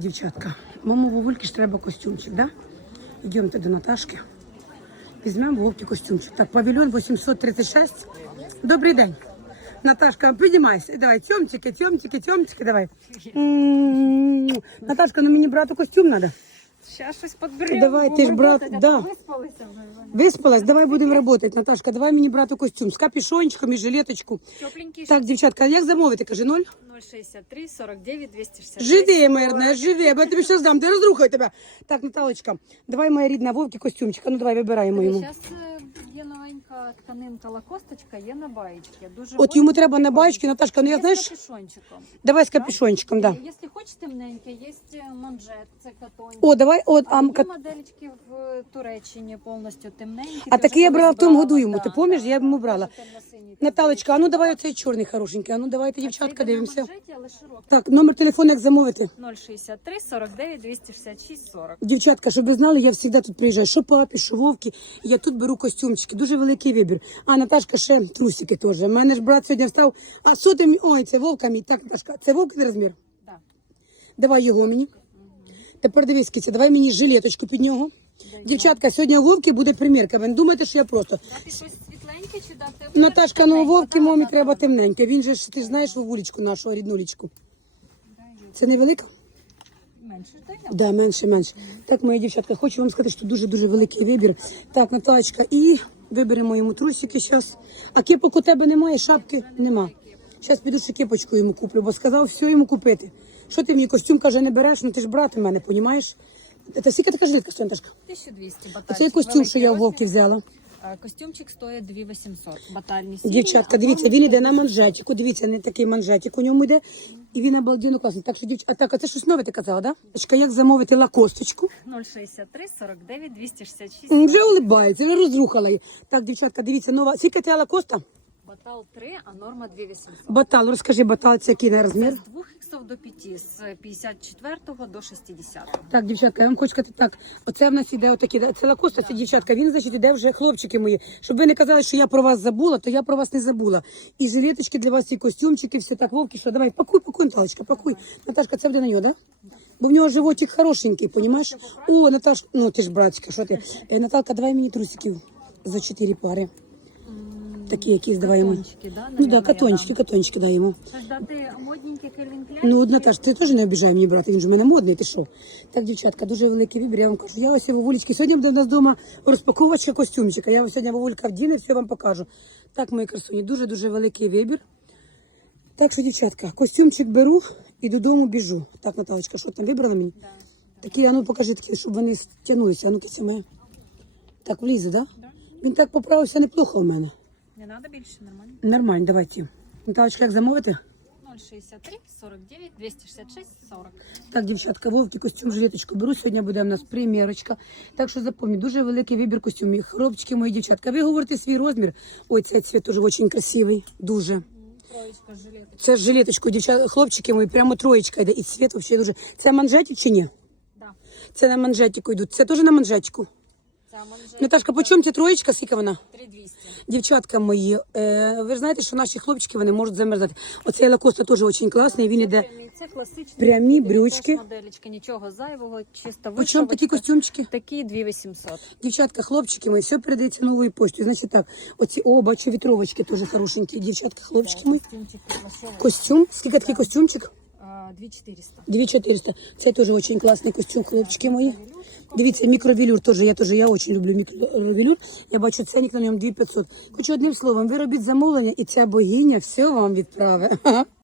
Дівчатка, маму Вовульки ж треба костюмчик, да? Йдемте до Наташки. Візьмемо Вовки костюмчик. Так, павільйон 836. Добрий день. Наташка, піднімайся. Давай, тьомчики, тьомчики, тьомчики, давай. М-м-м. Наташка, ну мені брату костюм треба. Сейчас щось подберемо. Давай, ти ж брат, да. Виспалися вже. Виспалась, давай будемо працювати. Наташка, давай мені брату костюм з капюшончиком і жилеточку. Тепленький. Так, дівчатка, як замовити? Кажи, ноль? 063 49 266. Живи, мирне, живи, бо я тобі щось дам, де розрухай тебе. Так, Наталочка, давай моя рідна Вовки костюмчик. А Ну давай вибираємо йому. Зараз є тканинка лакосточка, є на баєчки. Дуже От йому треба на баєчки, Наташка, ну я знаєш, з капюшончиком. давай з капюшончиком, да. Якщо хочете темненьке, є манжет, це катонь. О, давай, от, а, А є кат- модельки в Туреччині повністю темненькі. А Ти вже я брала в тому году йому, да, ти пам'ятаєш, да, я йому брала. темно-синій Наталочка, а ну давай оцей чорний хорошенький, а ну давайте, дівчатка, Це йде на дивимося. манжеті, але широкий. Так, номер телефону, як замовити. 063 49 266 40. Дівчатка, щоб ви знали, я завжди тут приїжджаю. Що папі, що вовки. Я тут беру костюмчики. Дуже великий вибір. А Наташка ще трусики теж. У мене ж брат сьогодні встав. А що ти мій? Ой, це вовка мій. Так, Наташка, це вовки розмір. Да. Давай його мені. Тепер дивись, Киця, давай мені жилеточку під нього. Дівчатка, сьогодні у вовки буде примірка. Ви не думаєте, що я просто. Дати щось світленьке чи дати? Наташка, ну темненьке? вовки Да, мамі да, треба да. темненьке. Він же ж ти ж знаєш вовулечку нашу ріднулечку. Це невелика? Менше. Да, менше, менше. Так, мої дівчатка, хочу вам сказати, що дуже-дуже великий вибір. Так, Наталочка, і виберемо йому трусики зараз. А кепок у тебе немає, шапки нема. Зараз піду ще кепочку йому куплю, бо сказав все йому купити. Що ти мені костюм каже, не береш? Ну ти ж брат у мене, понімаєш? Та скільки така жилетка, Сонташка? Наташка? 1200 А Це костюм, що я у вовки взяла. Костюмчик стоїть 2800. Батальні сіні. Дівчатка, дивіться, він іде на манжетику. Дивіться, не такий манжетик у ньому йде. І він обалденно класний. Так що дівчата, так, а це щось нове ти казала, да? Дочка, як замовити лакосточку? 063 49 266. М, Вже улибається, вже розрухала її. Так, дівчатка, дивіться, нова. Скільки ти лакоста? Батал 3, а норма 2800. Батал, розкажи, батал, це який на Це розмір? з 2 іксов до 5, з 54 до 60. Так, дівчатка, я вам хочу сказати так. Оце в нас іде отакі. Це лакоста, це дівчатка. Він, значить, іде вже хлопчики мої. Щоб ви не казали, що я про вас забула, то я про вас не забула. І жилеточки для вас, і костюмчики, все так. Вовки, що давай, пакуй, пакуй, Наталочка, пакуй. Наташка, це буде на нього, да? Бо в нього животик хорошенький, понімаєш? О, Наташ, ну ти ж братчика, що ти? Е, Наталка, давай мені трусиків за чотири пари. Такі якісь давай йому. Катончики, да? Ну да, наверное, катончики, катончики дай йому. Кельвін Кляйн? Ну, от, Наташ, ти теж не обіжай мені брати, він ж в мене модний, ти що? Так, дівчатка, дуже великий вибір, я вам кажу. Я ось Вовулечки, сьогодні буде у нас вдома розпаковочка костюмчика. Я сьогодні Вовулька вдіне, все вам покажу. Так, мої красуні, дуже-дуже великий вибір. Так що, дівчатка, костюмчик беру і додому біжу. Так, Наталочка, що там вибрала мені? Такі, а ну покажи такі, щоб вони стягнулися. А ну це моє. Так, влізе, да? Да. Він так поправився неплохо у мене. Не треба більше, нормально. Нормально, давайте. Наталочка, як замовити? 063 49 266 40. Так, дівчатка, вовки, костюм, жилеточку беру. Сьогодні буде в нас примірочка. Так що запам'ятайте, дуже великий вибір костюмів. Хлопчики, мої дівчатка. Ви говорите свій розмір. Ой, цей цвіт дуже дуже красивий. Дуже. Троєчка жилеточка. Це з жилеточкою, дівчата, хлопчики мої, прямо троєчка йде. І цвіт взагалі дуже. Це манжетик чи ні? Да. Це на манжетику йдуть. Це теж на манжетику. Наташка, по чому ця троєчка? Скільки вона? 3200. Дівчатка мої, е, ви ж знаєте, що наші хлопчики вони можуть замерзати. Оцей лакоста теж дуже класний. Він іде. Це класичні. прямі брючки. теж Моделечки, нічого зайвого, чисто По чому такі костюмчики? Такі 2800. Дівчатка, хлопчики мої, все передається новою поштою. Значить так, оці о, бачу вітровочки теж хорошенькі. Дівчатка, хлопчики мої. Костюм. Скільки такий костюмчик? А, 2400. 2400. Це теж дуже класний костюм, хлопчики мої. Дивіться, мікровілюр теж. Я теж я дуже люблю мікровілюр. Я бачу ценник на ньому 2500. Хочу одним словом, ви робіть замовлення, і ця богиня все вам відправить.